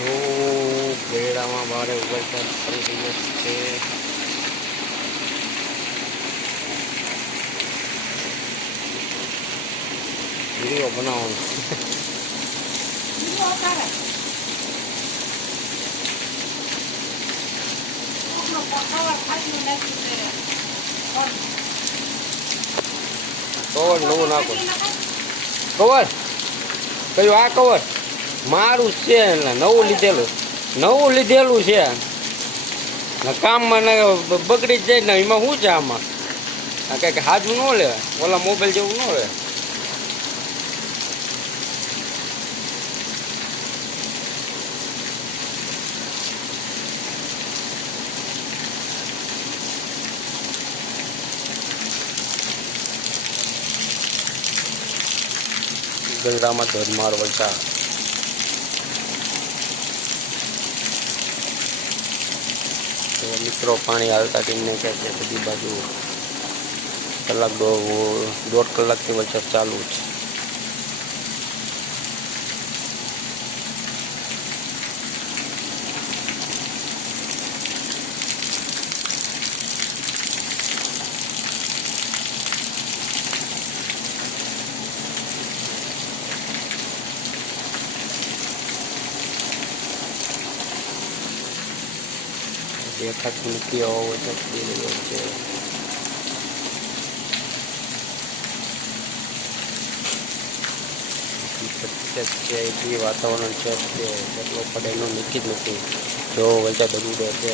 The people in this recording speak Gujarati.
જો બેડામાં ભારે વરસાદ પડી રહ્યો છે. વીડિયો બનાવવાનો. કવર નવું નાખો. કવર કયું આ કવર મારું છે એટલે નવું લીધેલું. નવું લીધેલું છે. કામ કામમાં ને બગડી જાય ને એમાં શું છે આમાં? આ કંઈક હાજુ ન લે, ઓલા મોબાઈલ જેવું ન લે. ગજરામાં ધોધમાર વરસાદ તો મિત્રો પાણી ટીમને કહે છે બધી બાજુ કલાક દોઢ કલાકથી વરસાદ ચાલુ છે. દેખાતું નથી હોવો વરસાદ પડી રહ્યો છે છે એટલી વાતાવરણ છે કે કેટલો પડે એનું નક્કી જ નથી જો વરસાદ ઉડે છે